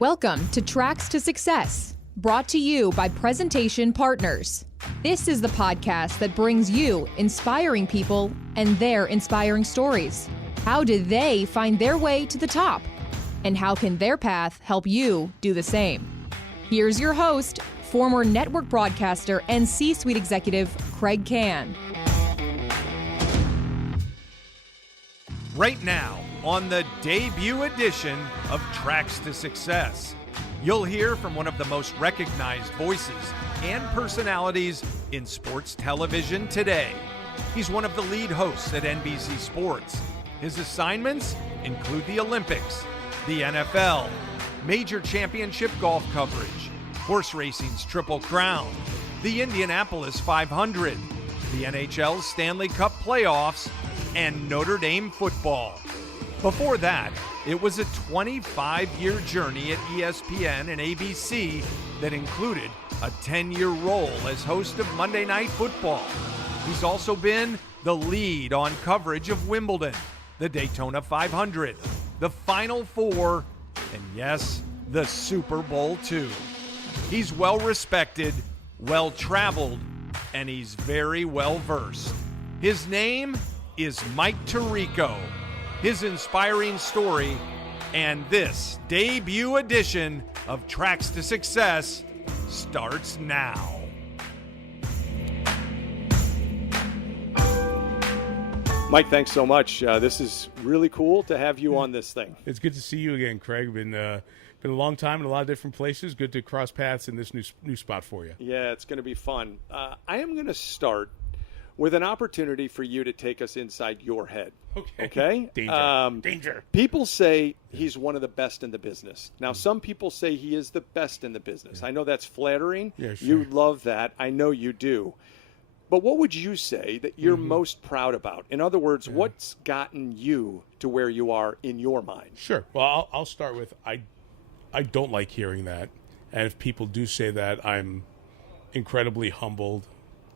Welcome to Tracks to Success, brought to you by Presentation Partners. This is the podcast that brings you inspiring people and their inspiring stories. How did they find their way to the top? And how can their path help you do the same? Here's your host, former network broadcaster and C-suite executive, Kraig Kann. Right now, on the debut edition of Tracks to Success, you'll hear from one of the most recognized voices and personalities in sports television today. He's one of the lead hosts at NBC Sports. His assignments include the Olympics, the NFL, major championship golf coverage, horse racing's Triple Crown, the Indianapolis 500, the NHL's Stanley Cup playoffs, and Notre Dame football. Before that, it was a 25-year journey at ESPN and ABC that included a 10-year role as host of Monday Night Football. He's also been the lead on coverage of Wimbledon, the Daytona 500, the Final Four, and yes, the Super Bowl II. He's well-respected, well-traveled, and he's very well-versed. His name is Mike Tirico. His inspiring story and this debut edition of Tracks to Success starts now. Mike, thanks so much. This is really cool to have you on this thing. It's good to see you again, Kraig. Been a long time in a lot of different places. Good to cross paths in this new spot for you. Yeah, it's going to be fun. I am going to start with an opportunity for you to take us inside your head. Okay? Danger. People say he's one of the best in the business. Now, some people say he is the best in the business. I know that's flattering. Yeah, sure. You love that. I know you do. But what would you say that you're most proud about? In other words, what's gotten you to where you are in your mind? Sure. Well, I'll start with I don't like hearing that. And if people do say that, I'm incredibly humbled,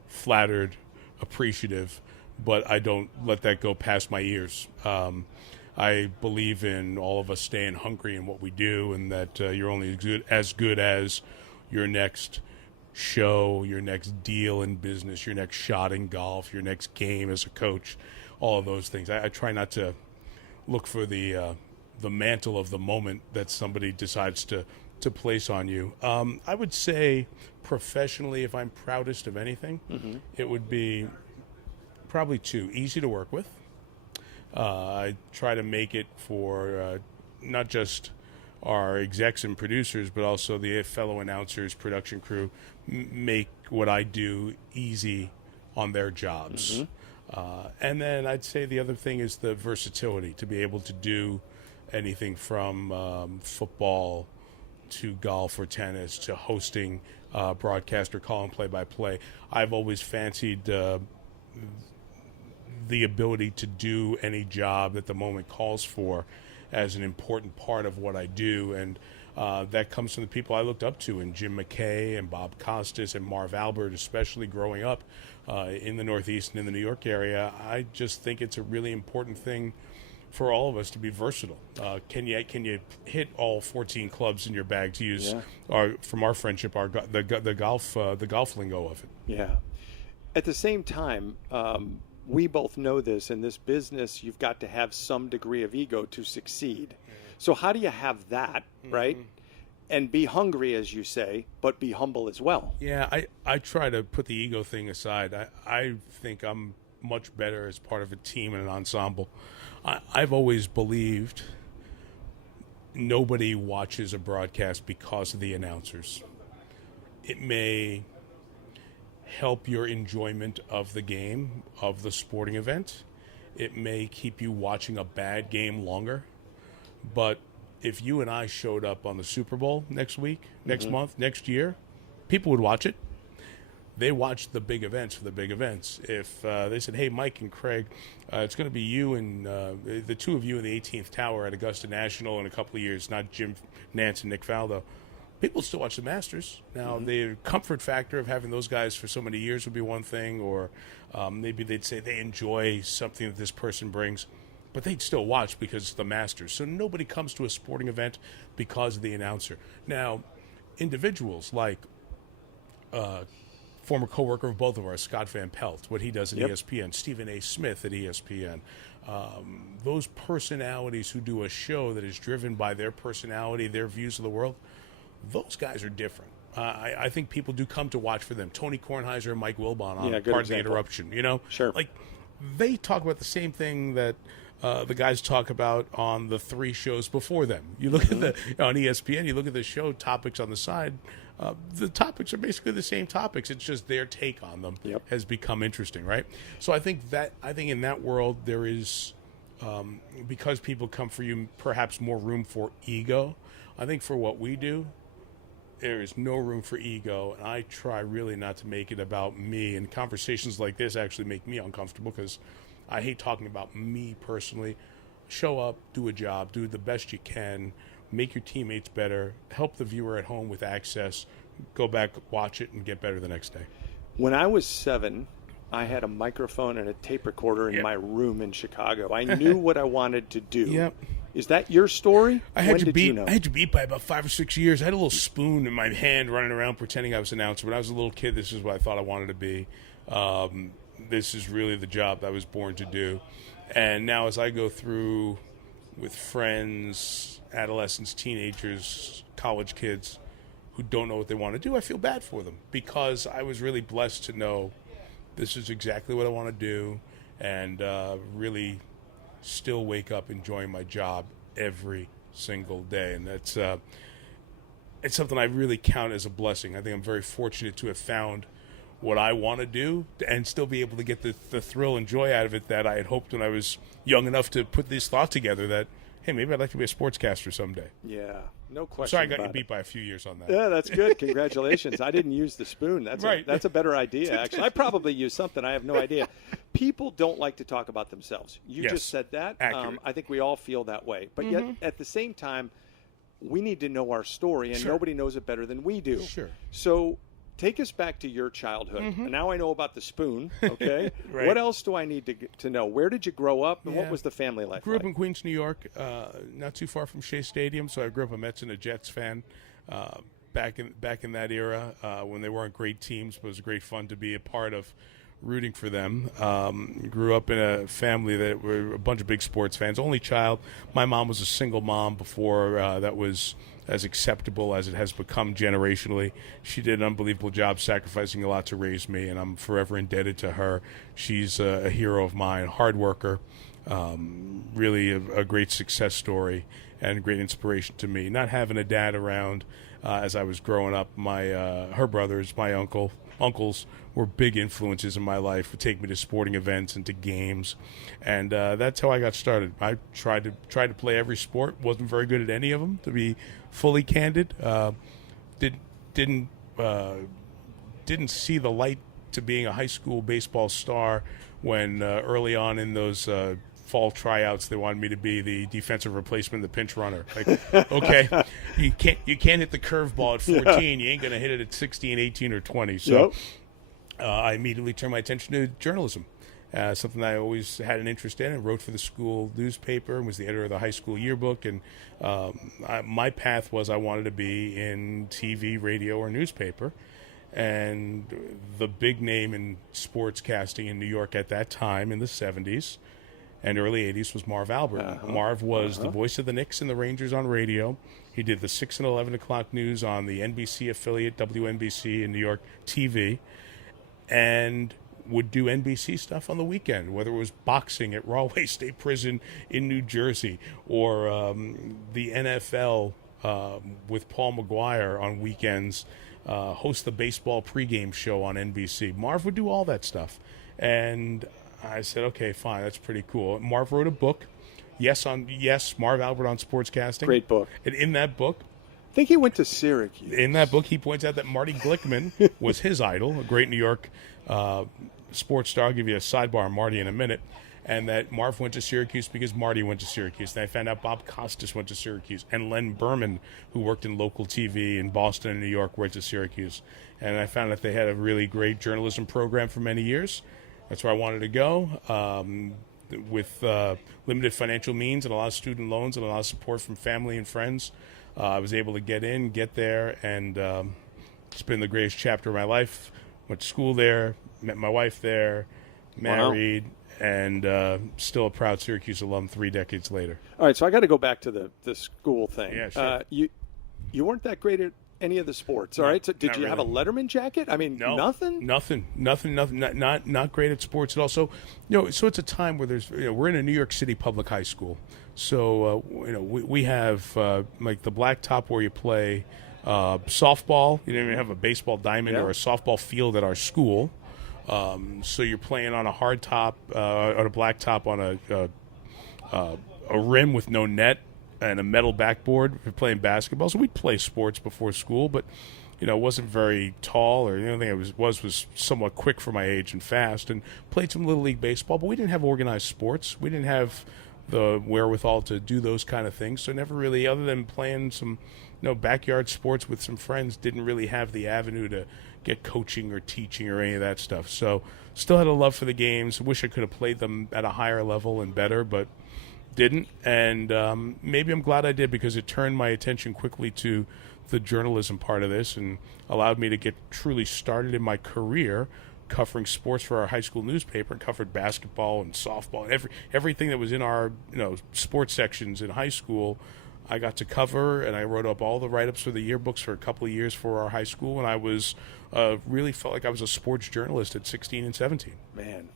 flattered, appreciative, but I don't let that go past my ears. I believe in all of us staying hungry in what we do, and that you're only as good as your next show, your next deal in business, your next shot in golf, your next game as a coach, all of those things. I try not to look for the mantle of the moment that somebody decides to place on you. I would say professionally, if I'm proudest of anything, it would be probably two. Easy to work with. I try to make it for not just our execs and producers, but also the fellow announcers, production crew, make what I do easy on their jobs. And then I'd say the other thing is the versatility, to be able to do anything from football to golf or tennis to hosting broadcast or calling play-by-play. I've always fancied the ability to do any job that the moment calls for as an important part of what I do, and that comes from the people I looked up to, and Jim McKay and Bob Costas and Marv Albert, especially growing up in the Northeast and in the New York area. I just think it's a really important thing for all of us to be versatile. Can you hit all 14 clubs in your bag, to use from our friendship, the golf lingo of it? Yeah. At the same time, we both know this. In this business, you've got to have some degree of ego to succeed. So how do you have that, right? And be hungry, as you say, but be humble as well. Yeah, I try to put the ego thing aside. I think I'm much better as part of a team and an ensemble. I've always believed nobody watches a broadcast because of the announcers. It may help your enjoyment of the game, of the sporting event. It may keep you watching a bad game longer. But if you and I showed up on the Super Bowl next week, next month, next year, people would watch it. They watch the big events for the big events. If they said, hey, Mike and Kraig, it's going to be you and the two of you in the 18th Tower at Augusta National in a couple of years, not Jim Nantz and Nick Faldo, people still watch the Masters. Now, the comfort factor of having those guys for so many years would be one thing, or maybe they'd say they enjoy something that this person brings. but they'd still watch because it's the Masters. So nobody comes to a sporting event because of the announcer. Now, individuals like former coworker of both of ours, Scott Van Pelt, what he does at ESPN, Stephen A. Smith at ESPN, those personalities who do a show that is driven by their personality, their views of the world, those guys are different. I think people do come to watch for them. Tony Kornheiser and Mike Wilbon on Pardon the Interruption, you know? Sure. Like, they talk about the same thing that the guys talk about on the 3 shows before them. You look at on ESPN, you look at the show topics on the side, the topics are basically the same topics. It's just their take on them has become interesting, right? So I think in that world there is, because people come for you, perhaps more room for ego. I think for what we do, there is no room for ego, and I try really not to make it about me. And conversations like this actually make me uncomfortable because I hate talking about me personally. Show up, do a job, do the best you can, make your teammates better, help the viewer at home with access, go back, watch it, and get better the next day. When I was 7, I had a microphone and a tape recorder in my room in Chicago. I knew what I wanted to do. Yep. Is that your story? I had you know? I had to beat by about 5 or 6 years. I had a little spoon in my hand running around pretending I was an announcer. When I was a little kid, this is what I thought I wanted to be. This is really the job that I was born to do. And now as I go through with friends, adolescents, teenagers, college kids who don't know what they want to do, I feel bad for them because I was really blessed to know this is exactly what I want to do and really still wake up enjoying my job every single day. And that's it's something I really count as a blessing. I think I'm very fortunate to have found what I want to do and still be able to get the thrill and joy out of it that I had hoped when I was young enough to put these thoughts together that, hey, maybe I'd like to be a sportscaster someday. Yeah, no question. Sorry I got you beat by a few years on that. Yeah, that's good. Congratulations. I didn't use the spoon. That's right. That's a better idea, actually. I probably used something. I have no idea. People don't like to talk about themselves. You just said that. I think we all feel that way. But yet, at the same time, we need to know our story, and nobody knows it better than we do. Sure. So take us back to your childhood. And now I know about the spoon, okay? Right. What else do I need to know? Where did you grow up, and what was the family life Grew up like? in Queens, New York, not too far from Shea Stadium, so I grew up a Mets and a Jets fan. Back in that era, when they weren't great teams, but it was great fun to be a part of rooting for them. Grew up in a family that were a bunch of big sports fans. Only child. My mom was a single mom before that was as acceptable as it has become generationally. She did an unbelievable job sacrificing a lot to raise me, and I'm forever indebted to her. She's a hero of mine, hard worker, really a great success story and a great inspiration to me. Not having a dad around as I was growing up, her brothers, my uncles were big influences in my life, would take me to sporting events and to games, and that's how I got started. I tried to play every sport, wasn't very good at any of them, to be fully candid. Didn't see the light to being a high school baseball star when early on in those fall tryouts they wanted me to be the defensive replacement, the pinch runner. Like, okay, you can't hit the curveball at 14. You ain't gonna hit it at 16, 18, or 20. So I immediately turned my attention to journalism, something I always had an interest in. I wrote for the school newspaper and was the editor of the high school yearbook. And my path was I wanted to be in TV, radio, or newspaper. And the big name in sportscasting in New York at that time in the 70s and early 80s was Marv Albert. Marv was the voice of the Knicks and the Rangers on radio. He did the 6 and 11 o'clock news on the NBC affiliate, WNBC, in New York TV, and would do NBC stuff on the weekend, whether it was boxing at Rahway State Prison in New Jersey or the NFL with Paul McGuire on weekends, host the baseball pregame show on NBC. Marv would do all that stuff. And I said, okay, fine, that's pretty cool. Marv wrote a book, Marv Albert on Sportscasting. Great book. And in that book, I think he went to Syracuse. In that book, he points out that Marty Glickman was his idol, a great New York sports star. I'll give you a sidebar on Marty in a minute. And that Marv went to Syracuse because Marty went to Syracuse. And I found out Bob Costas went to Syracuse. And Len Berman, who worked in local TV in Boston and New York, went to Syracuse. And I found that they had a really great journalism program for many years. That's where I wanted to go. with limited financial means and a lot of student loans and a lot of support from family and friends, I was able to get there, and it's been the greatest chapter of my life. Went to school there, met my wife there, married, and still a proud Syracuse alum 3 decades later. All right, so I got to go back to the school thing. Yeah, sure. You weren't that great at any of the sports, all right? So did you have a Letterman jacket? I mean, no, nothing? Nothing. Not great at sports at all. So, so it's a time where there's, we're in a New York City public high school. So, we have like the black top where you play softball. You don't even have a baseball diamond or a softball field at our school. So you're playing on a hard top, on a black top on a rim with no net and a metal backboard. We're playing basketball. So we'd play sports before school, but wasn't very tall, or the only thing I was somewhat quick for my age and fast, and played some Little League baseball, but we didn't have organized sports. We didn't have the wherewithal to do those kind of things. So never really, other than playing some backyard sports with some friends, didn't really have the avenue to get coaching or teaching or any of that stuff. So still had a love for the games. Wish I could have played them at a higher level and better, but didn't. And maybe I'm glad I did, because it turned my attention quickly to the journalism part of this and allowed me to get truly started in my career covering sports for our high school newspaper, and covered basketball and softball and everything that was in our sports sections in high school. I got to cover, and I wrote up all the write-ups for the yearbooks for a couple of years for our high school, and I was really felt like I was a sports journalist at 16 and 17. Man,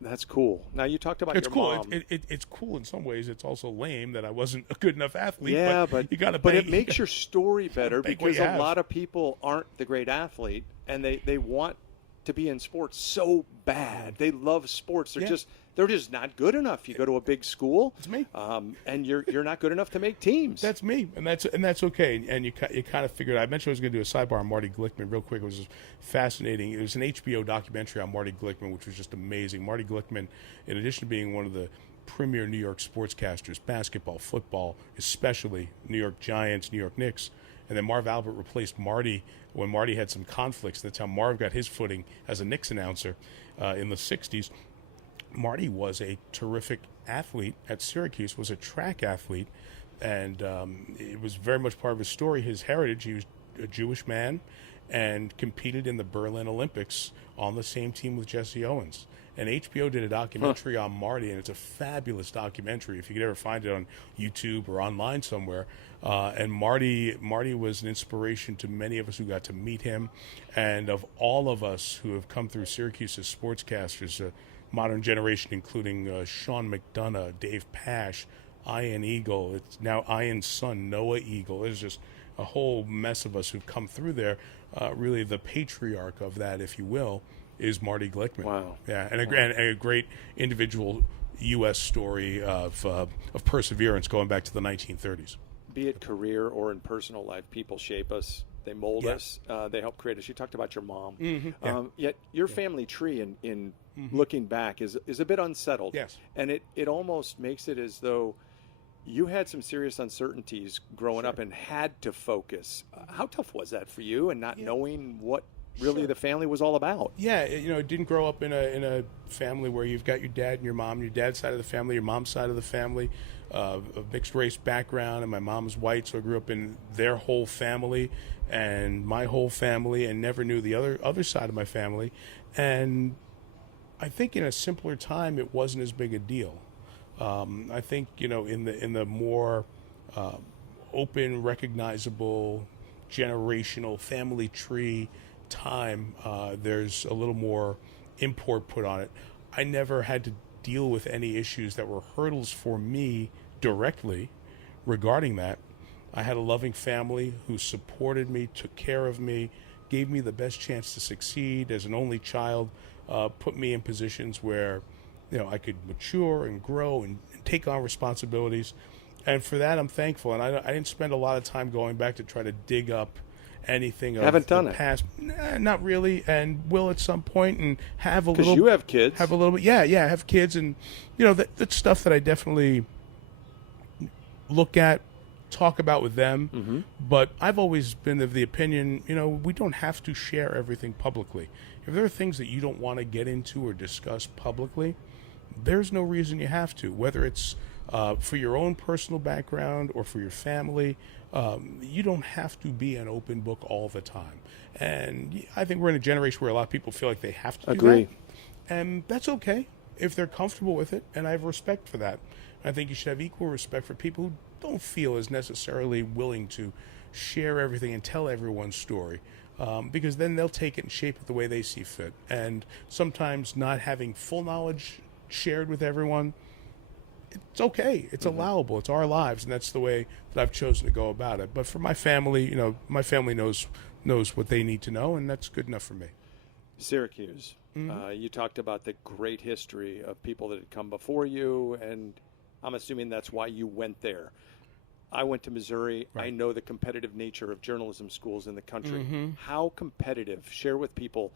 that's cool. Now, you talked about your mom. It's cool. It's cool in some ways. It's also lame that I wasn't a good enough athlete. Yeah, but you got to. But it makes your story better, because a have. lot of people aren't the great athlete, and they want to be in sports so bad. They love sports. They're just not good enough. You go to a big school. It's me. And you're not good enough to make teams. That's me, and that's okay. And you kind of figured. I mentioned I was going to do a sidebar on Marty Glickman real quick. It was fascinating. It was an HBO documentary on Marty Glickman, which was just amazing. Marty Glickman, in addition to being one of the premier New York sportscasters, basketball, football, especially New York Giants, New York Knicks, and then Marv Albert replaced Marty when Marty had some conflicts. That's how Marv got his footing as a Knicks announcer in the 60s. Marty was a terrific athlete at Syracuse, was a track athlete, and it was very much part of his story, his heritage. He was a Jewish man and competed in the Berlin Olympics on the same team with Jesse Owens. And HBO did a documentary on Marty, and it's a fabulous documentary if you could ever find it on YouTube or online somewhere. And Marty was an inspiration to many of us who got to meet him, and of all of us who have come through Syracuse as sportscasters, modern generation, including Sean McDonough, Dave Pash, Ian Eagle. It's now Ian's son, Noah Eagle. There's just a whole mess of us who've come through there. Really, the patriarch of that, if you will, is Marty Glickman. Wow. Yeah, and a great individual U.S. story of perseverance going back to the 1930s. Be it career or in personal life, people shape us. They mold us. They help create us. You talked about your mom. Mm-hmm. Yet your family tree, in looking back, is a bit unsettled. Yes. And it almost makes it as though you had some serious uncertainties growing up and had to focus. How tough was that for you, and not knowing what really the family was all about? Yeah, didn't grow up in a family where you've got your dad and your mom, your dad's side of the family, your mom's side of the family, a mixed race background, and my mom's white, so I grew up in their whole family and my whole family, and never knew the other side of my family. And I think in a simpler time, it wasn't as big a deal. I think in the more open, recognizable, generational family tree time, there's a little more import put on it. I never had to deal with any issues that were hurdles for me directly regarding that. I had a loving family who supported me, took care of me, gave me the best chance to succeed as an only child, put me in positions where I could mature and grow and take on responsibilities. And for that, I'm thankful. And I didn't spend a lot of time going back to try to dig up anything of the past. Nah, not really, and will at some point, and have a little. Because you have kids. Have a little bit, yeah. I have kids, and that's stuff that I definitely look at, talk about with them. Mm-hmm. But I've always been of the opinion, we don't have to share everything publicly. If there are things that you don't want to get into or discuss publicly, there's no reason you have to, whether it's for your own personal background or for your family. You don't have to be an open book all the time. And I think we're in a generation where a lot of people feel like they have to do that. And that's okay if they're comfortable with it, and I have respect for that. I think you should have equal respect for people who don't feel as necessarily willing to share everything and tell everyone's story, because then they'll take it and shape it the way they see fit. And sometimes not having full knowledge shared with everyone, it's okay. It's allowable. It's our lives, and that's the way that I've chosen to go about it. But for my family, my family knows what they need to know, and that's good enough for me. Syracuse. You talked about the great history of people that had come before you, and I'm assuming that's why you went there. I went to Missouri. Right. I know the competitive nature of journalism schools in the country. How competitive? Share with people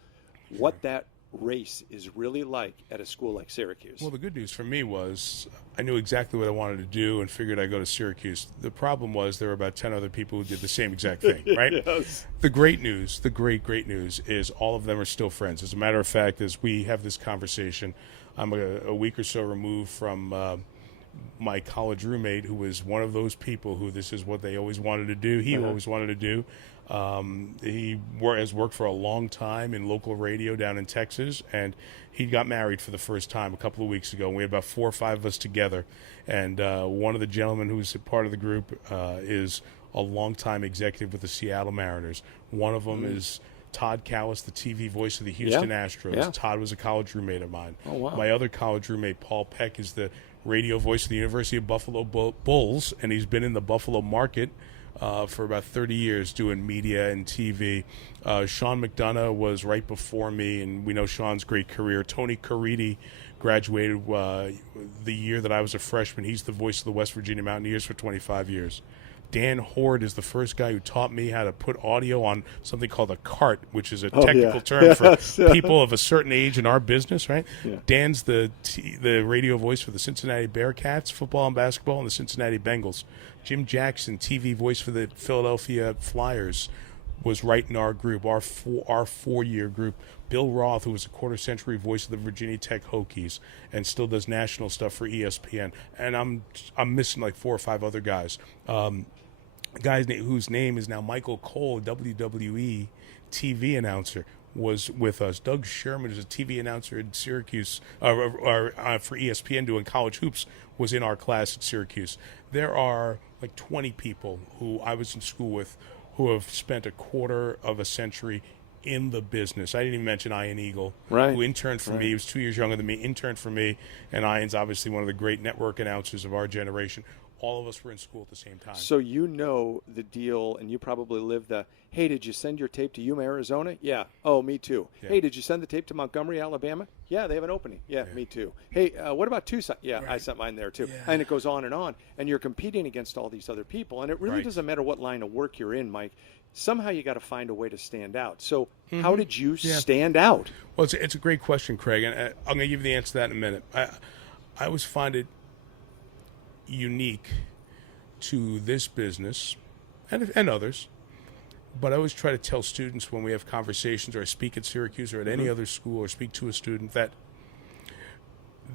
what that race is really like at a school like Syracuse. Well, the good news for me was I knew exactly what I wanted to do and figured I'd go to Syracuse. The problem was there were about 10 other people who did the same exact thing, right? Yes. The great news, the great news is all of them are still friends. As a matter of fact, as we have this conversation, I'm a week or so removed from my college roommate, who was one of those people who this is what they always wanted to do. He always wanted to do. He has worked for a long time in local radio down in Texas, and he got married for the first time a couple of weeks ago. And we had about 4 or 5 of us together, and one of the gentlemen who's a part of the group is a longtime executive with the Seattle Mariners. One of them is Todd Callis, the TV voice of the Houston Astros. Yeah. Todd was a college roommate of mine. Oh, wow. My other college roommate, Paul Peck, is the radio voice of the University of Buffalo Bulls, and he's been in the Buffalo market for about 30 years doing media and TV. Sean McDonough was right before me, and we know Sean's great career. Tony Caridi graduated the year that I was a freshman. He's the voice of the West Virginia Mountaineers for 25 years. Dan Horde is the first guy who taught me how to put audio on something called a cart, which is a technical term for people of a certain age in our business, right? Yeah. Dan's the radio voice for the Cincinnati Bearcats, football and basketball, and the Cincinnati Bengals. Jim Jackson, TV voice for the Philadelphia Flyers, was right in our group, our 4-year group. Bill Roth, who was a quarter-century voice of the Virginia Tech Hokies and still does national stuff for ESPN. And I'm missing like 4 or 5 other guys. A guy whose name is now Michael Cole, WWE TV announcer, was with us. Doug Sherman is a TV announcer in Syracuse, for ESPN doing college hoops, was in our class at Syracuse. There are like 20 people who I was in school with who have spent a quarter of a century in the business. I didn't even mention Ian Eagle, who interned for me. He was 2 years younger than me, interned for me, and Ian's obviously one of the great network announcers of our generation. All of us were in school at the same time. So you know the deal, and you probably live the, hey, did you send your tape to Yuma, Arizona? Yeah. Oh, me too. Yeah. Hey, did you send the tape to Montgomery, Alabama? Yeah, they have an opening. Yeah. Me too. Hey, what about Tucson? Yeah, I sent mine there too. Yeah. And it goes on, and you're competing against all these other people, and it really doesn't matter what line of work you're in, Mike. Somehow you got to find a way to stand out. So how did you stand out? Well, it's a great question, Kraig, and I'm going to give you the answer to that in a minute. I always find it unique to this business and others, but I always try to tell students when we have conversations, or I speak at Syracuse or at any other school, or speak to a student, that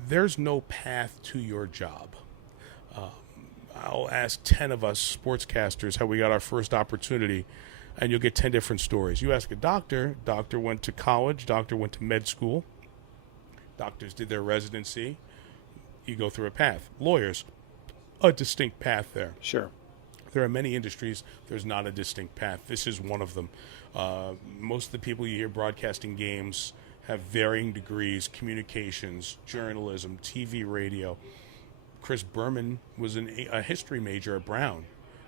there's no path to your job. I'll ask 10 of us sportscasters how we got our first opportunity, and you'll get 10 different stories. You ask a doctor went to college, doctor went to med school, doctors did their residency. You go through a path. Lawyers, a distinct path there. Sure. There are many industries there's not a distinct path. This is one of them. Most of the people you hear broadcasting games have varying degrees: communications, journalism, TV, radio. Chris Berman was a history major at Brown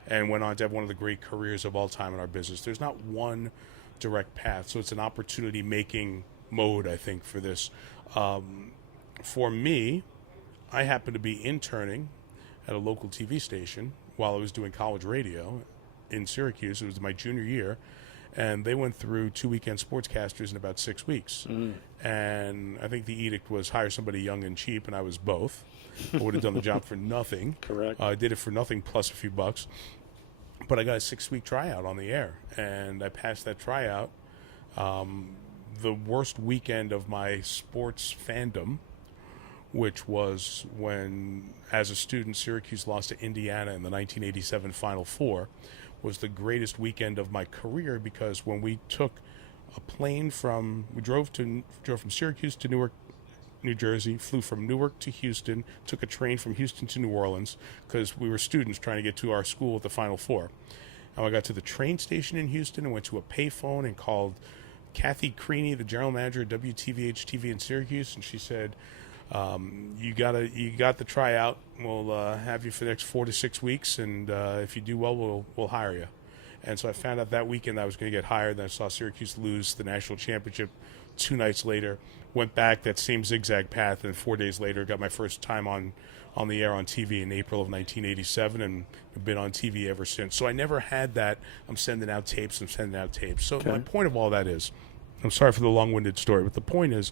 and went on to have one of the great careers of all time in our business. There's not one direct path, so it's an opportunity-making mode, I think, for this. For me, I happened to be interning at a local TV station while I was doing college radio in Syracuse. It was my junior year, and they went through 2 weekend sportscasters in about 6 weeks. And I think the edict was hire somebody young and cheap, and I was both. I would have done the job for nothing. Correct. I did it for nothing plus a few bucks. But I got a 6-week tryout on the air, and I passed that tryout. The worst weekend of my sports fandom which was when, as a student, Syracuse lost to Indiana in the 1987 Final Four, was the greatest weekend of my career, because when we took a plane we drove from Syracuse to Newark, New Jersey, flew from Newark to Houston, took a train from Houston to New Orleans, because we were students trying to get to our school at the Final Four. And I got to the train station in Houston and went to a payphone and called Kathy Creaney, the general manager of WTVH-TV in Syracuse, and she said, you got the tryout. We'll have you for the next 4 to 6 weeks, and if you do well, we'll hire you. And so I found out that weekend I was going to get hired. Then I saw Syracuse lose the national championship 2 nights later. Went back that same zigzag path, and 4 days later got my first time on the air on TV in April of 1987, and have been on TV ever since. So I never had that, I'm sending out tapes. So my point of all that is, I'm sorry for the long-winded story, but the point is,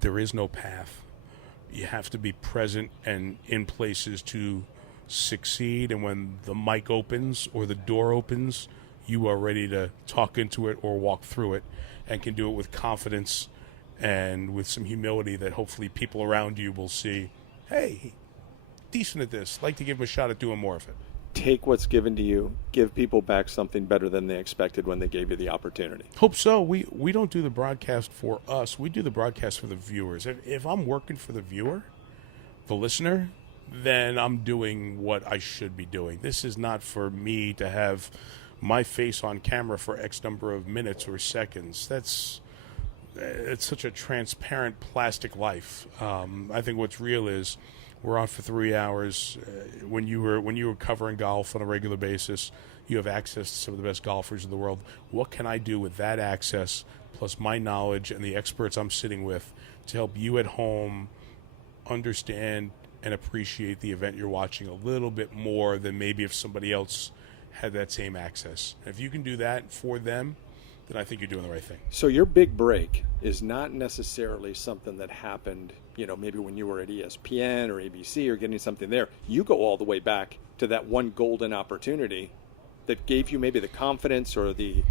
there is no path. You have to be present and in places to succeed. And when the mic opens or the door opens, you are ready to talk into it or walk through it, and can do it with confidence and with some humility that hopefully people around you will see, hey, decent at this. Like to give him a shot at doing more of it. Take what's given to you, give people back something better than they expected when they gave you the opportunity. Hope so. We don't do the broadcast for us. We do the broadcast for the viewers. If I'm working for the viewer, the listener, then I'm doing what I should be doing. This is not for me to have my face on camera for X number of minutes or seconds. It's such a transparent plastic life. I think what's real is, we're on for 3 hours. When you were covering golf on a regular basis, you have access to some of the best golfers in the world. What can I do with that access, plus my knowledge and the experts I'm sitting with, to help you at home understand and appreciate the event you're watching a little bit more than maybe if somebody else had that same access? And if you can do that for them, then I think you're doing the right thing. So your big break is not necessarily something that happened, maybe when you were at ESPN or ABC or getting something there. You go all the way back to that one golden opportunity that gave you maybe the confidence or the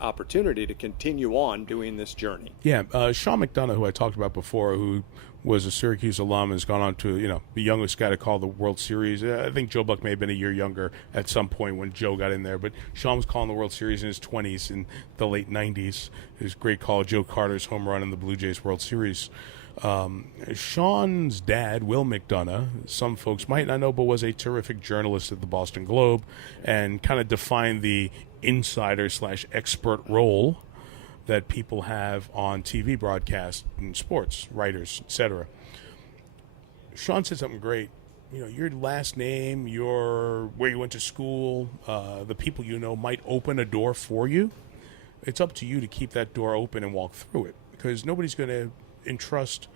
opportunity to continue on doing this journey. Yeah, Sean McDonough, who I talked about before, who was a Syracuse alum, has gone on to, the youngest guy to call the World Series. I think Joe Buck may have been a year younger at some point when Joe got in there, but Sean was calling the World Series in his 20s in the late 90s. His great call of Joe Carter's home run in the Blue Jays World Series. Sean's dad, Will McDonough, some folks might not know, but was a terrific journalist at the Boston Globe and kind of defined the insider/expert role that people have on TV broadcasts and sports, writers, etc. Sean said something great. Your last name, where you went to school, the people you know might open a door for you. It's up to you to keep that door open and walk through it, because nobody's going to entrust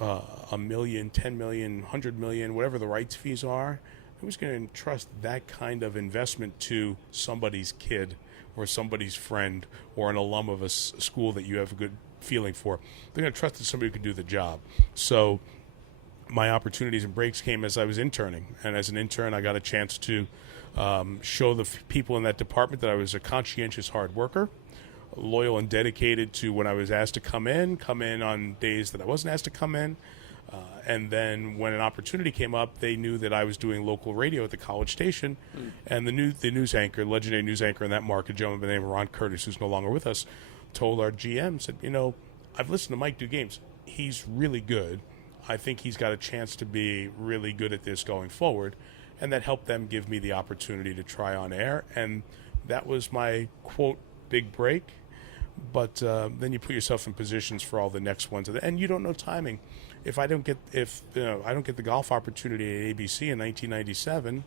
$1 million, $10 million, $100 million, whatever the rights fees are. Who's going to entrust that kind of investment to somebody's kid or somebody's friend or an alum of a school that you have a good feeling for? They're going to trust that somebody who can do the job. So my opportunities and breaks came as I was interning. And as an intern, I got a chance to show the people in that department that I was a conscientious hard worker, loyal and dedicated to when I was asked to come in on days that I wasn't asked to come in. And then when an opportunity came up, they knew that I was doing local radio at the college station. And the news anchor, legendary news anchor in that market, a gentleman by the name of Ron Curtis, who's no longer with us, told our GM, said, I've listened to Mike do games. He's really good. I think he's got a chance to be really good at this going forward. And that helped them give me the opportunity to try on air. And that was my, quote, big break. But then you put yourself in positions for all the next ones. And you don't know timing. If I don't get the golf opportunity at ABC in 1997,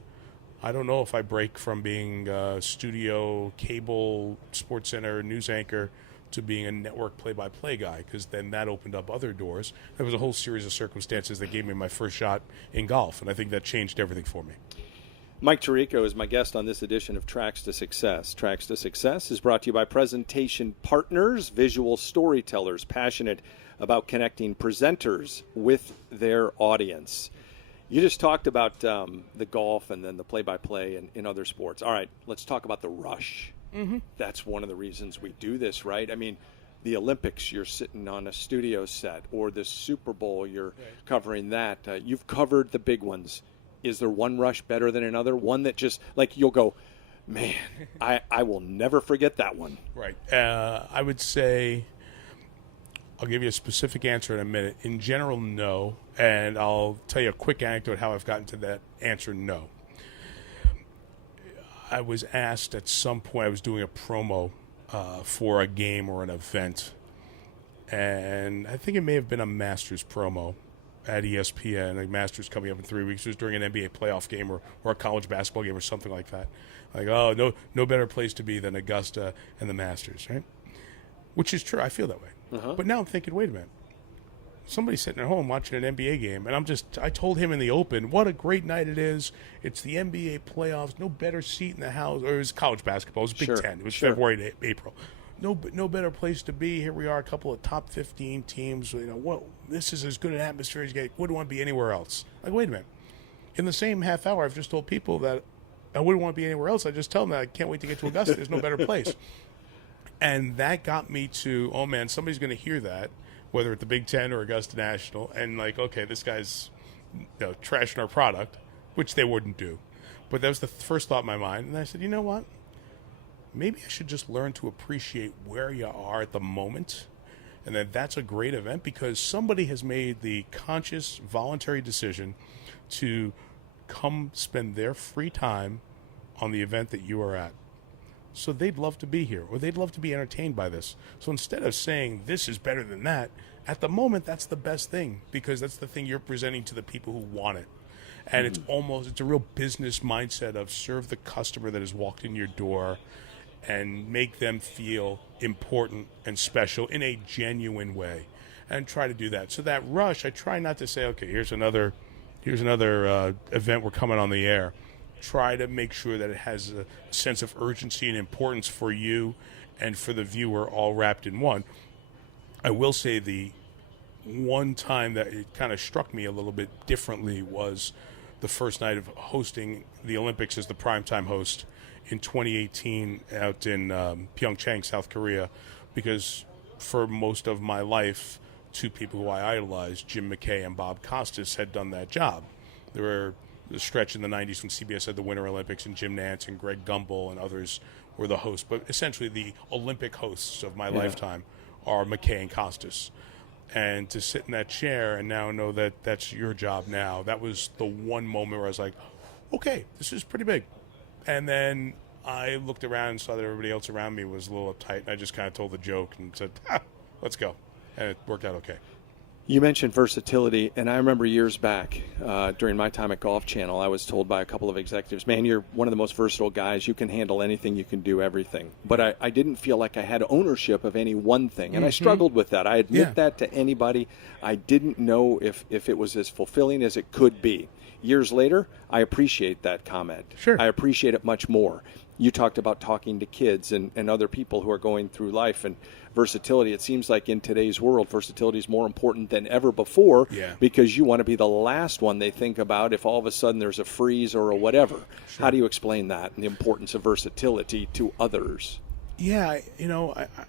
I don't know if I break from being a studio, cable, Sports Center news anchor to being a network play-by-play guy, because then that opened up other doors. There was a whole series of circumstances that gave me my first shot in golf, and I think that changed everything for me. Mike Tirico is my guest on this edition of Tracks to Success. Tracks to Success is brought to you by Presentation Partners, visual storytellers passionate about connecting presenters with their audience. You just talked about the golf and then the play-by-play and in other sports. All right, let's talk about the rush. Mm-hmm. That's one of the reasons we do this, right? I mean, the Olympics, you're sitting on a studio set, or the Super Bowl, you're covering that. You've covered the big ones. Is there one rush better than another? One that just, like, you'll go, man, I will never forget that one. Right. I would say, I'll give you a specific answer in a minute. In general, no. And I'll tell you a quick anecdote how I've gotten to that answer, no. I was asked at some point, I was doing a promo for a game or an event, and I think it may have been a Masters promo at ESPN. Like, Masters coming up in 3 weeks. It was during an NBA playoff game or a college basketball game or something like that. Like, oh, no better place to be than Augusta and the Masters, right? Which is true. I feel that way. But now I'm thinking, wait a minute. Somebody's sitting at home watching an NBA game, and I told him in the open, what a great night it is. It's the NBA playoffs. No better seat in the house. Or it was college basketball. It was Big Ten. It was February to April. No better place to be. Here we are, a couple of top 15 teams. You know, this is as good an atmosphere as you get. Wouldn't want to be anywhere else. Like, wait a minute. In the same half hour, I've just told people that I wouldn't want to be anywhere else. I just tell them that I can't wait to get to Augusta. There's no better place. And that got me to, oh, man, somebody's going to hear that, whether at the Big Ten or Augusta National, and like, okay, this guy's trashing our product, which they wouldn't do. But that was the first thought in my mind. And I said, you know what? Maybe I should just learn to appreciate where you are at the moment, and that's a great event because somebody has made the conscious, voluntary decision to come spend their free time on the event that you are at. So they'd love to be here, or they'd love to be entertained by this. So instead of saying this is better than that, at the moment that's the best thing because that's the thing you're presenting to the people who want it. And it's a real business mindset of serve the customer that has walked in your door and make them feel important and special in a genuine way, and try to do that. So that rush, I try not to say, okay, here's another event we're coming on the air. Try to make sure that it has a sense of urgency and importance for you and for the viewer all wrapped in one. I will say the one time that it kind of struck me a little bit differently was the first night of hosting the Olympics as the primetime host in 2018 out in Pyeongchang, South Korea, because for most of my life, two people who I idolized, Jim McKay and Bob Costas, had done that job. There were the stretch in the 90s when CBS had the Winter Olympics, and Jim Nance and Greg Gumbel and others were the hosts. But essentially the Olympic hosts of my lifetime are McKay and Costas. And to sit in that chair and now know that that's your job now, that was the one moment where I was like, okay, this is pretty big. And then I looked around and saw that everybody else around me was a little uptight, and I just kind of told the joke and said, let's go. And it worked out okay. You mentioned versatility, and I remember years back during my time at Golf Channel, I was told by a couple of executives, man, you're one of the most versatile guys. You can handle anything. You can do everything. But I didn't feel like I had ownership of any one thing, and I struggled with that. I admit that to anybody. I didn't know if it was as fulfilling as it could be. Years later, I appreciate that comment. Sure. I appreciate it much more. You talked about talking to kids and other people who are going through life, and versatility. It seems like in today's world, versatility is more important than ever before because you want to be the last one they think about if all of a sudden there's a freeze or a whatever. Sure. How do you explain that and the importance of versatility to others? Yeah,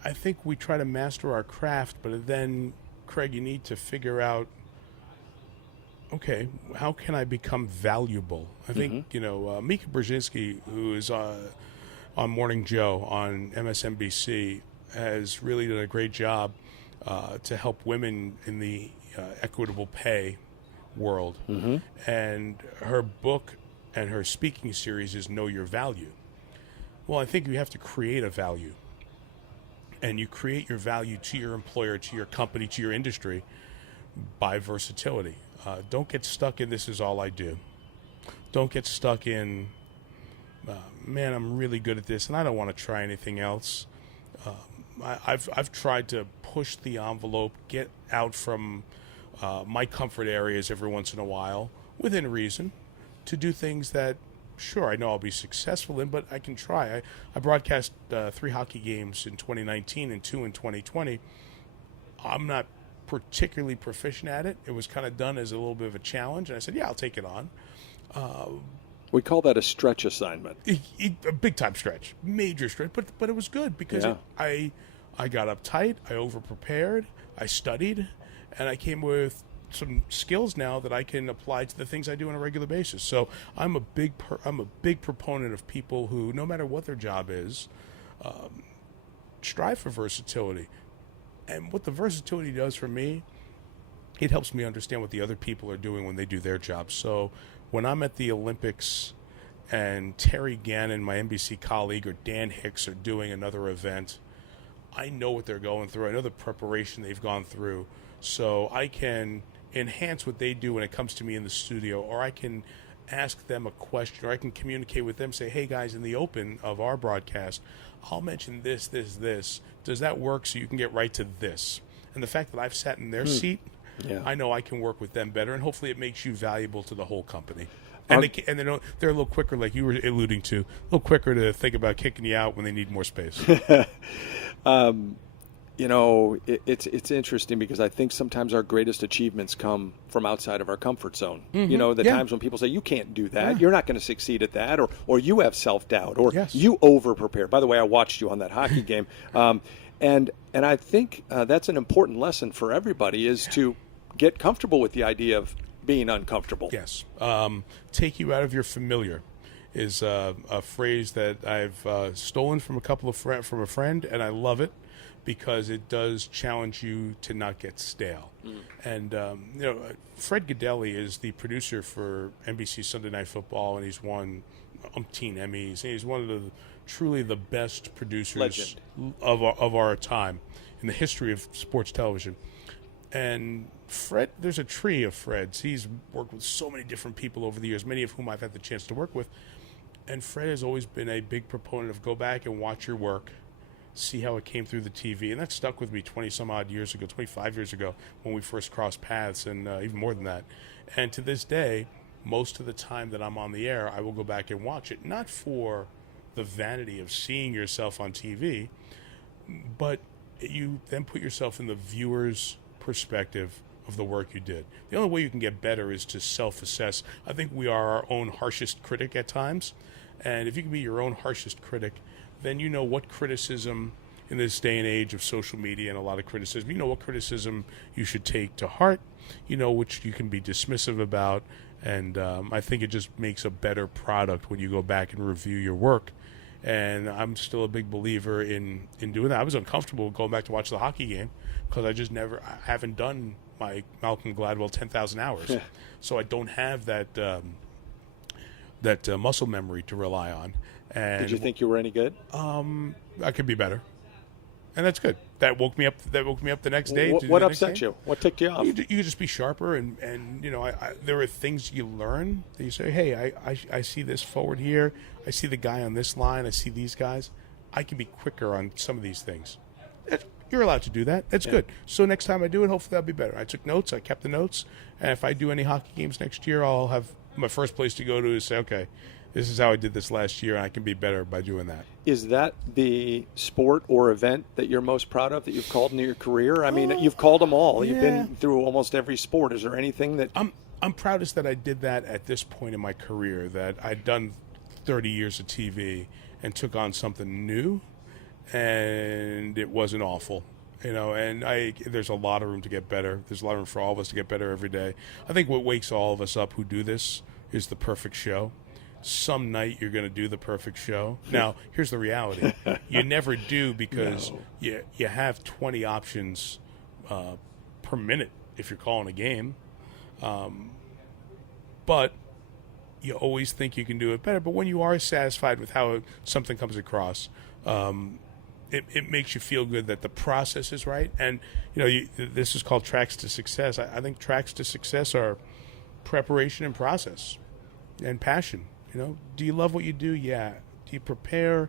I think we try to master our craft, but then, Kraig, you need to figure out, okay, how can I become valuable? I think, Mika Brzezinski, who is on Morning Joe on MSNBC, has really done a great job to help women in the equitable pay world. And her book and her speaking series is Know Your Value. Well, I think you have to create a value. And you create your value to your employer, to your company, to your industry by versatility. Don't get stuck in this is all I do. Don't get stuck in, man, I'm really good at this and I don't want to try anything else. I've tried to push the envelope, get out from my comfort areas every once in a while, within reason, to do things that, sure, I know I'll be successful in, but I can try. I broadcast 3 hockey games in 2019 and 2 in 2020. I'm not particularly proficient at it. It was kind of done as a little bit of a challenge, and I said, yeah, I'll take it on. We call that a stretch assignment. A big-time stretch, major stretch, but it was good because I I got uptight. I over-prepared. I studied. And I came with some skills now that I can apply to the things I do on a regular basis. So I'm a big proponent of people who, no matter what their job is, strive for versatility. And what the versatility does for me, it helps me understand what the other people are doing when they do their job. So when I'm at the Olympics and Terry Gannon, my NBC colleague, or Dan Hicks are doing another event, I know what they're going through. I know the preparation they've gone through. So I can enhance what they do when it comes to me in the studio, or I can ask them a question, or I can communicate with them, say, hey guys, in the open of our broadcast, I'll mention this. Does that work so you can get right to this? And the fact that I've sat in their seat, I know I can work with them better, and hopefully it makes you valuable to the whole company. And they're a little quicker, like you were alluding to, a little quicker to think about kicking you out when they need more space. It's interesting because I think sometimes our greatest achievements come from outside of our comfort zone. Mm-hmm. Times when people say, you can't do that, you're not going to succeed at that, or you have self-doubt, or you over-prepare. By the way, I watched you on that hockey game. And I think that's an important lesson for everybody, is to get comfortable with the idea of being uncomfortable. Yes. Take you out of your familiar is a phrase that I've stolen from from a friend, and I love it, because it does challenge you to not get stale. And, Fred Gaudelli is the producer for NBC Sunday Night Football, and he's won umpteen Emmys. He's one of truly the best producers of our time in the history of sports television. And Fred, there's a tree of Freds. He's worked with so many different people over the years, many of whom I've had the chance to work with. And Fred has always been a big proponent of go back and watch your work, see how it came through the TV. And that stuck with me 20-some-odd years ago, 25 years ago, when we first crossed paths, and even more than that. And to this day, most of the time that I'm on the air, I will go back and watch it, not for the vanity of seeing yourself on TV, but you then put yourself in the viewer's perspective of the work you did. The only way you can get better is to self-assess. I think we are our own harshest critic at times, and if you can be your own harshest critic, then you know what criticism, in this day and age of social media and a lot of criticism, you know what criticism you should take to heart, you know which you can be dismissive about, and I think it just makes a better product when you go back and review your work. And I'm still a big believer in doing that. I was uncomfortable going back to watch the hockey game because I haven't done my Malcolm Gladwell 10,000 hours. So I don't have that muscle memory to rely on. And did you think you were any good? I could be better, and that's good. That woke me up. The next day. What upset you? What ticked you off? You just be sharper, and there are things you learn that you say, hey, I see this forward here. I see the guy on this line. I see these guys. I can be quicker on some of these things. You're allowed to do that. That's good. So next time I do it, hopefully I'll be better. I took notes. I kept the notes, and if I do any hockey games next year, I'll have my first place to go to is say, okay, this is how I did this last year, and I can be better by doing that. Is that the sport or event that you're most proud of that you've called in your career? I mean, you've called them all. Yeah. You've been through almost every sport. Is there anything that... I'm proudest that I did that at this point in my career, that I'd done 30 years of TV and took on something new, and it wasn't awful. And there's a lot of room to get better. There's a lot of room for all of us to get better every day. I think what wakes all of us up who do this is the perfect show. Some night you're going to do the perfect show. Now, here's the reality. You never do, because you have 20 options per minute if you're calling a game. But you always think you can do it better. But when you are satisfied with how something comes across, it makes you feel good that the process is right. And, this is called tracks to success. I think tracks to success are preparation and process and passion. Do you love what you do? Yeah. Do you prepare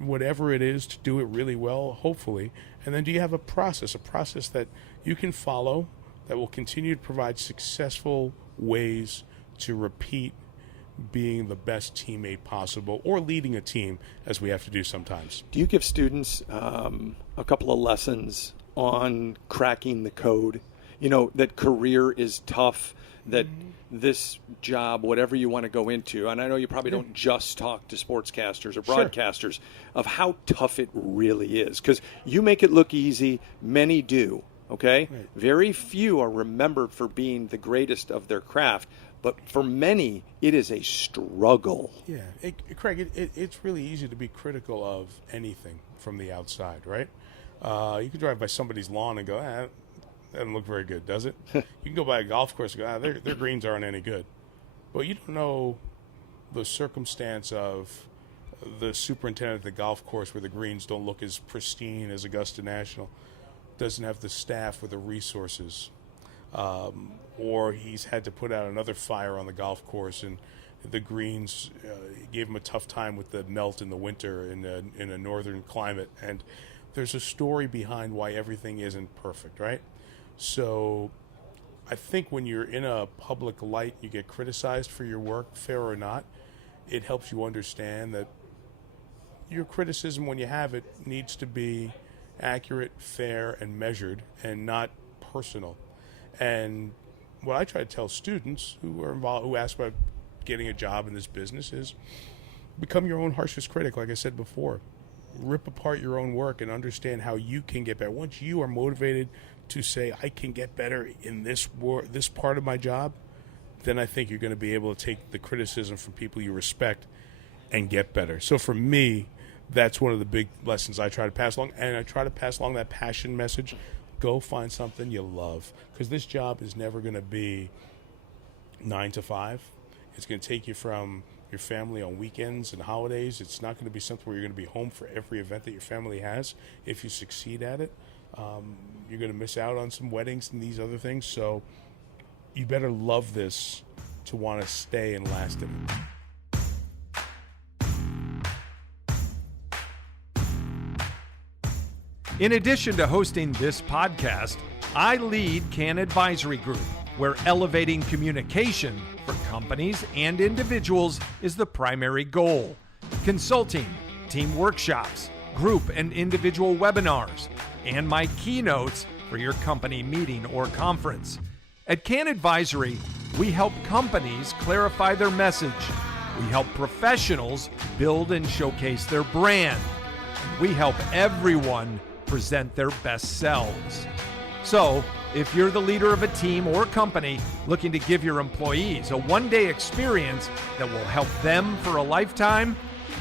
whatever it is to do it really well? Hopefully. And then do you have a process that you can follow that will continue to provide successful ways to repeat being the best teammate possible, or leading a team, as we have to do sometimes? Do you give students a couple of lessons on cracking the code? that career is tough, that this job, whatever you want to go into, and I know you probably don't just talk to sportscasters or broadcasters, of how tough it really is. Because you make it look easy, many do, okay? Right. Very few are remembered for being the greatest of their craft, but for many, it is a struggle. Yeah. Kraig, it's really easy to be critical of anything from the outside, right? You can drive by somebody's lawn and go, that doesn't look very good, does it? You can go by a golf course and go, their greens aren't any good. But you don't know the circumstance of the superintendent of the golf course where the greens don't look as pristine as Augusta National, doesn't have the staff or the resources, or he's had to put out another fire on the golf course and the greens gave him a tough time with the melt in the winter in a northern climate. And there's a story behind why everything isn't perfect, right? So I think when you're in a public light, you get criticized for your work, fair or not, it helps you understand that your criticism, when you have it, needs to be accurate, fair, and measured, and not personal. And what I try to tell students who are involved, who ask about getting a job in this business, is become your own harshest critic, like I said before. Rip apart your own work and understand how you can get better. Once you are motivated to say, I can get better in this part of my job, then I think you're going to be able to take the criticism from people you respect and get better. So for me, that's one of the big lessons I try to pass along, and I try to pass along that passion message. Go find something you love, because this job is never going to be 9 to 5. It's going to take you from your family on weekends and holidays. It's not going to be something where you're going to be home for every event that your family has. If you succeed at it, you're going to miss out on some weddings and these other things. So you better love this to want to stay and last in it. In addition to hosting this podcast, I lead Kann Advisory Group, where elevating communication for companies and individuals is the primary goal. Consulting, team workshops, group and individual webinars, and my keynotes for your company meeting or conference. At Kann Advisory, we help companies clarify their message. We help professionals build and showcase their brand. We help everyone present their best selves. So, if you're the leader of a team or company looking to give your employees a one-day experience that will help them for a lifetime,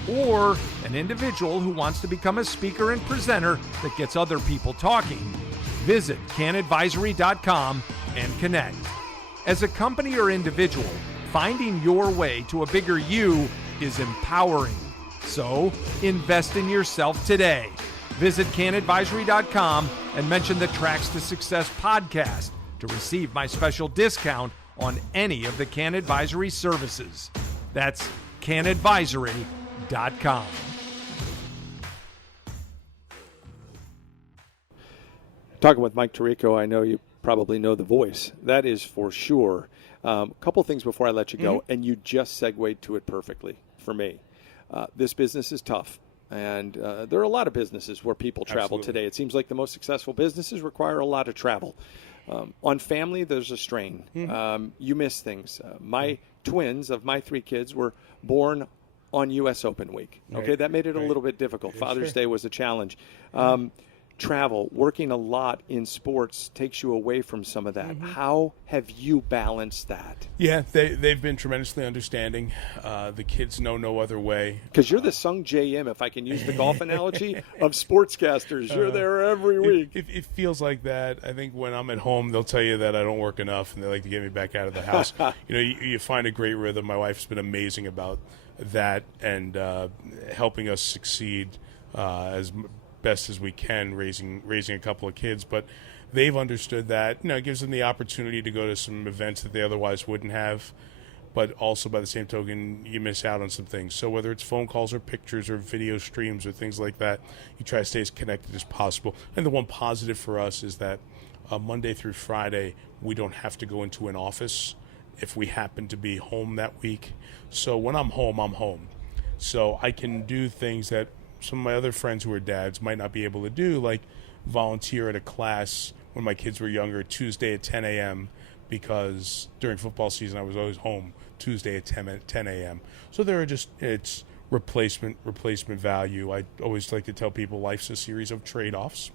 or an individual who wants to become a speaker and presenter that gets other people talking, visit candadvisory.com and connect. As a company or individual, finding your way to a bigger you is empowering. So, invest in yourself today. Visit candadvisory.com and mention the Tracks to Success podcast to receive my special discount on any of the Kann Advisory services. That's candadvisory.com. Talking with Mike Tirico, I know you probably know the voice. That is for sure. A couple things before I let you go, and you just segued to it perfectly for me. This business is tough. And there are a lot of businesses where people travel today. It seems like the most successful businesses require a lot of travel. On family, there's a strain. You miss things. My twins of my 3 kids were born on U.S. Open week. Okay, that made it a little bit difficult. Father's Day was a challenge. Travel, working a lot in sports takes you away from some of that. How have you balanced that? Yeah, they've been tremendously understanding. The kids know no other way. Because you're the Sung J.M., if I can use the golf analogy, of sportscasters. You're there every week. It feels like that. I think when I'm at home, they'll tell you that I don't work enough, and they like to get me back out of the house. You find a great rhythm. My wife's been amazing about that and helping us succeed as best as we can, raising a couple of kids. But they've understood that. It gives them the opportunity to go to some events that they otherwise wouldn't have. But also, by the same token, you miss out on some things. So whether it's phone calls or pictures or video streams or things like that, you try to stay as connected as possible. And the one positive for us is that Monday through Friday, we don't have to go into an office if we happen to be home that week. So when I'm home, I'm home. So I can do things that some of my other friends who are dads might not be able to do, like volunteer at a class when my kids were younger, Tuesday at 10 a.m. because during football season I was always home Tuesday at 10 a.m. So there are it's replacement value. I always like to tell people life's a series of trade-offs,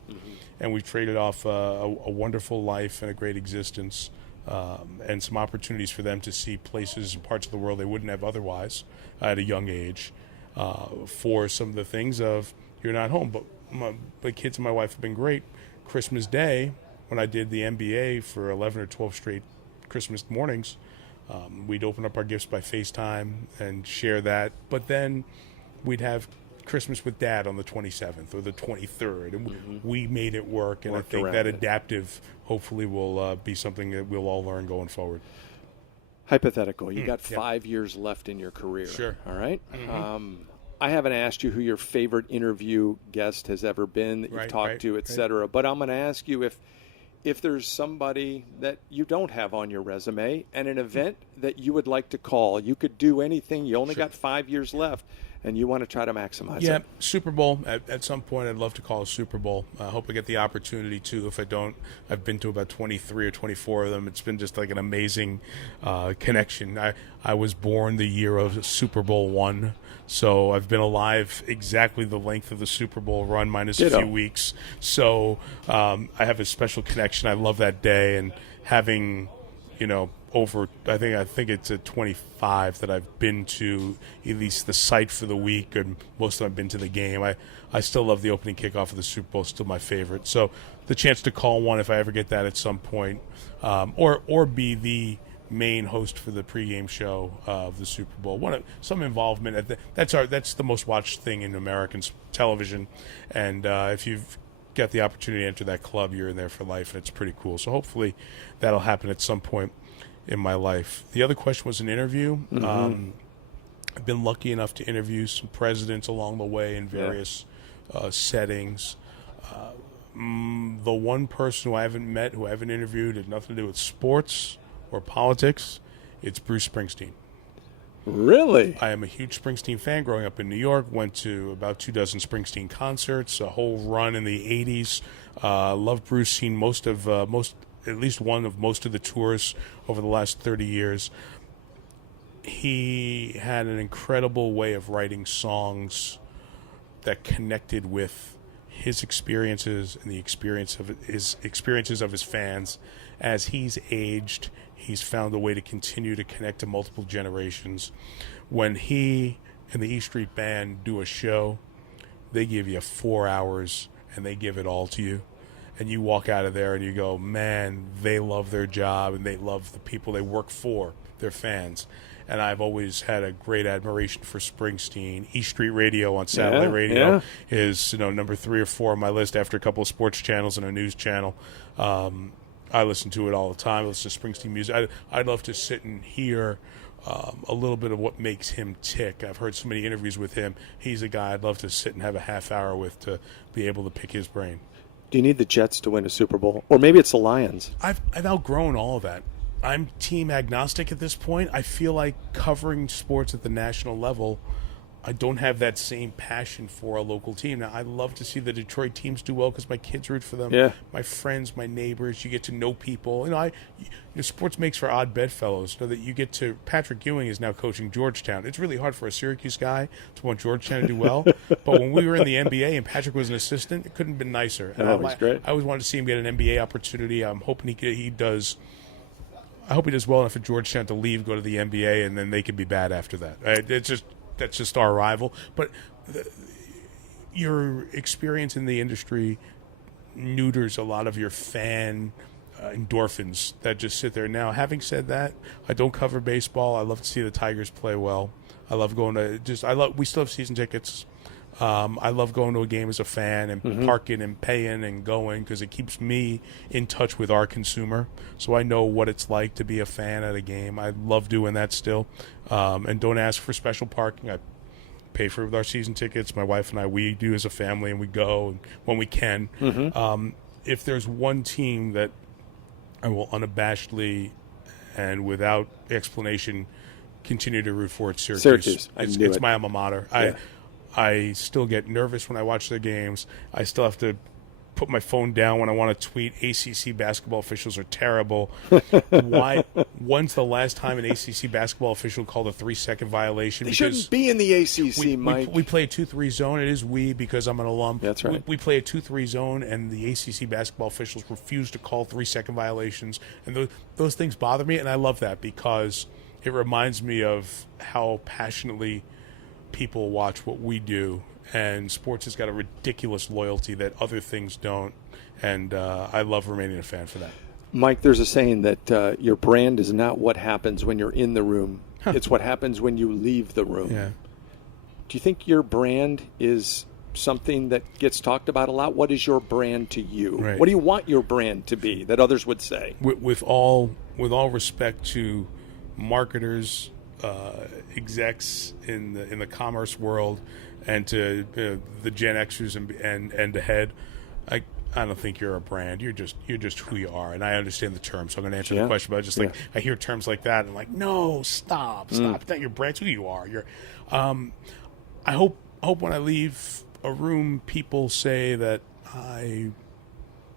and we've traded off a wonderful life and a great existence and some opportunities for them to see places and parts of the world they wouldn't have otherwise at a young age for some of the things of you're not home. But my kids and my wife have been great. Christmas Day, when I did the NBA for 11 or 12 straight Christmas mornings, we'd open up our gifts by FaceTime and share that. But then we'd have Christmas with Dad on the 27th or the 23rd. And we made it work. And I think that adaptive hopefully will be something that we'll all learn going forward. Hypothetical. You got 5 years left in your career. Sure. All right? I haven't asked you who your favorite interview guest has ever been that you've talked to, et cetera. But I'm going to ask you if there's somebody that you don't have on your resume and an event that you would like to call. You could do anything. You only got 5 years left, and you want to try to maximize it. Yeah, Super Bowl. At some point, I'd love to call a Super Bowl. I hope I get the opportunity to. If I don't, I've been to about 23 or 24 of them. It's been just like an amazing connection. I was born the year of Super Bowl I, so I've been alive exactly the length of the Super Bowl run minus a few weeks. So I have a special connection. I love that day, and having, over, I think it's at 25 that I've been to at least the site for the week, and most of them I've been to the game. I still love the opening kickoff of the Super Bowl, still my favorite. So the chance to call one, if I ever get that at some point, or be the main host for the pregame show of the Super Bowl. Some involvement that's the most watched thing in American television, and if you've got the opportunity to enter that club, you're in there for life, and it's pretty cool. So hopefully that'll happen at some point in my life. The other question was an interview. I've been lucky enough to interview some presidents along the way in various settings. The one person who I haven't met, who I haven't interviewed, had nothing to do with sports or politics. It's Bruce Springsteen. Really? I am a huge Springsteen fan. Growing up in New York, went to about 24 Springsteen concerts, a whole run in the 80s. Loved Bruce, seen at least one of most of the tours over the last 30 years. He had an incredible way of writing songs that connected with his experiences and the experiences of his fans. As he's aged, he's found a way to continue to connect to multiple generations. When he and the E Street Band do a show, they give you 4 hours and they give it all to you. And you walk out of there and you go, man, they love their job and they love the people they work for, their fans. And I've always had a great admiration for Springsteen. E Street Radio on satellite radio is number 3 or 4 on my list after a couple of sports channels and a news channel. I listen to it all the time. I listen to Springsteen music. I'd love to sit and hear a little bit of what makes him tick. I've heard so many interviews with him. He's a guy I'd love to sit and have a half hour with to be able to pick his brain. Do you need the Jets to win a Super Bowl? Or maybe it's the Lions? I've outgrown all of that. I'm team agnostic at this point. I feel like covering sports at the national level, I don't have that same passion for a local team. Now, I love to see the Detroit teams do well because my kids root for them. Yeah. My friends, my neighbors, you get to know people. Sports makes for odd bedfellows. That you get to. Patrick Ewing is now coaching Georgetown. It's really hard for a Syracuse guy to want Georgetown to do well. But when we were in the NBA and Patrick was an assistant, it couldn't have been nicer. And that was great. I always wanted to see him get an NBA opportunity. I'm hoping he does. I hope he does well enough at Georgetown to leave, go to the NBA, and then they could be bad after that. That's just our rival. But your experience in the industry neuters a lot of your fan endorphins that just sit there. Now, having said that, I don't cover baseball. I love to see the Tigers play well. I love going to we still have season tickets. I love going to a game as a fan and parking and paying and going because it keeps me in touch with our consumer. So I know what it's like to be a fan at a game. I love doing that still. And don't ask for special parking. I pay for our season tickets. My wife and I, we do as a family, and we go when we can. If there's one team that I will unabashedly and without explanation continue to root for, it's Syracuse. It's my alma mater. Yeah. I still get nervous when I watch their games. I still have to put my phone down when I want to tweet ACC basketball officials are terrible. When's the last time an ACC basketball official called a 3-second violation? They shouldn't be in the ACC, Mike. We play a 2-3 zone. It is because I'm an alum. That's right. We play a 2-3 zone, and the ACC basketball officials refuse to call 3-second violations. And those things bother me, and I love that because it reminds me of how passionately people watch what we do. And sports has got a ridiculous loyalty that other things don't. And I love remaining a fan for that. Mike, there's a saying that your brand is not what happens when you're in the room. It's what happens when you leave the room. Yeah. Do you think your brand is something that gets talked about a lot? What is your brand to you? Right. What do you want your brand to be that others would say? With all respect to marketers, execs in the commerce world, and to the Gen Xers and ahead, I don't think you're a brand. You're just who you are. And I understand the term, so I'm going to answer the question. But I just I hear terms like that, and I'm like, no, stop. It's not your brand. It's who you are. I hope when I leave a room, people say that I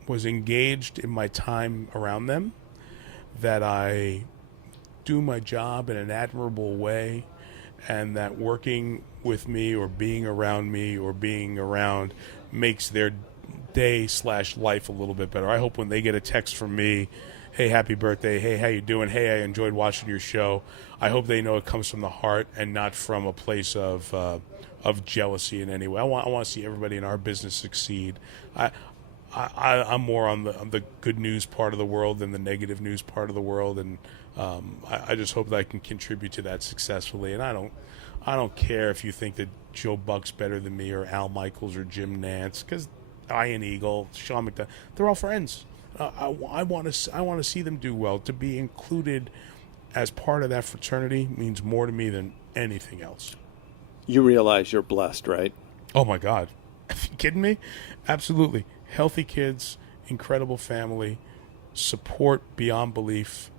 was engaged in my time around them, that I do my job in an admirable way, and that working with me or being around me or being around makes their day/life a little bit better. I hope when they get a text from me, hey, happy birthday, hey, how you doing, hey, I enjoyed watching your show, I hope they know it comes from the heart and not from a place of jealousy in any way. I want to see everybody in our business succeed. I'm more on the good news part of the world than the negative news part of the world, and I just hope that I can contribute to that successfully. And I don't care if you think that Joe Buck's better than me or Al Michaels or Jim Nance, because Ian Eagle, Sean McDonough, they're all friends. I want to see them do well. To be included as part of that fraternity means more to me than anything else. You realize you're blessed, right? Oh my God, are you kidding me? Absolutely. Healthy kids, incredible family, support beyond belief,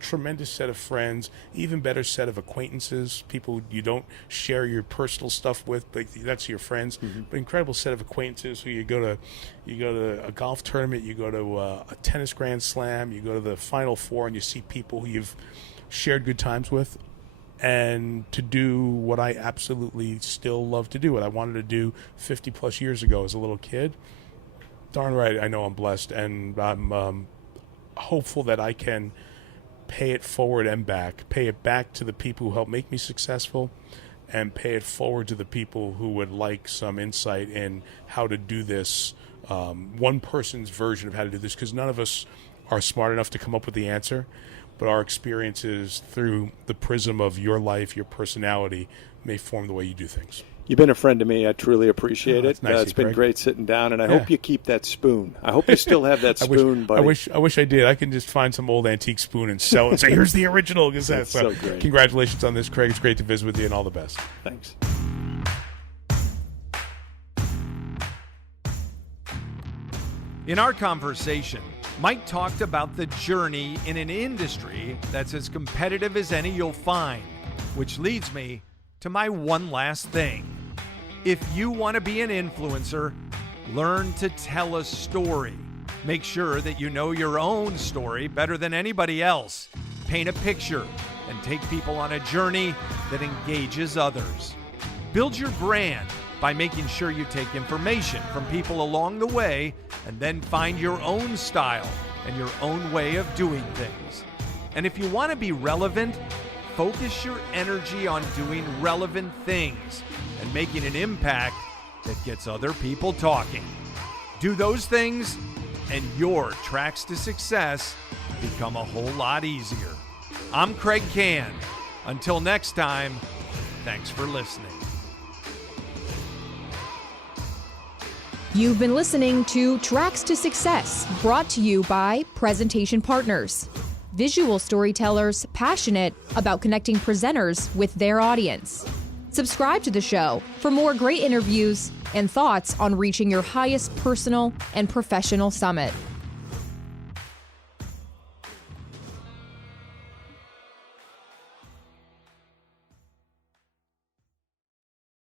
tremendous set of friends, even better set of acquaintances, people you don't share your personal stuff with, but that's your friends. But incredible set of acquaintances who you go to a golf tournament, you go to a tennis grand slam, you go to the Final Four, and you see people who you've shared good times with. And to do what I absolutely still love to do, what I wanted to do 50 plus years ago as a little kid, darn right, I know I'm blessed, and I'm hopeful that I can pay it forward and back. Pay it back to the people who helped make me successful, and pay it forward to the people who would like some insight in how to do this, one person's version of how to do this, because none of us are smart enough to come up with the answer, but our experiences through the prism of your life, your personality, may form the way you do things. You've been a friend to me. I truly appreciate it. Nice, it's been Kraig. Great sitting down, and I hope you keep that spoon. I hope you still have that spoon, buddy. I wish I did. I can just find some old antique spoon and sell it and say, here's the original. That's so great. Congratulations on this, Kraig. It's great to visit with you, and all the best. Thanks. In our conversation, Mike talked about the journey in an industry that's as competitive as any you'll find, which leads me to my one last thing. If you want to be an influencer, learn to tell a story. Make sure that you know your own story better than anybody else. Paint a picture and take people on a journey that engages others. Build your brand by making sure you take information from people along the way and then find your own style and your own way of doing things. And if you want to be relevant, focus your energy on doing relevant things and making an impact that gets other people talking. Do those things, and your tracks to success become a whole lot easier. I'm Kraig Kann. Until next time, thanks for listening. You've been listening to Tracks to Success, brought to you by Presentation Partners. Visual storytellers passionate about connecting presenters with their audience. Subscribe to the show for more great interviews and thoughts on reaching your highest personal and professional summit.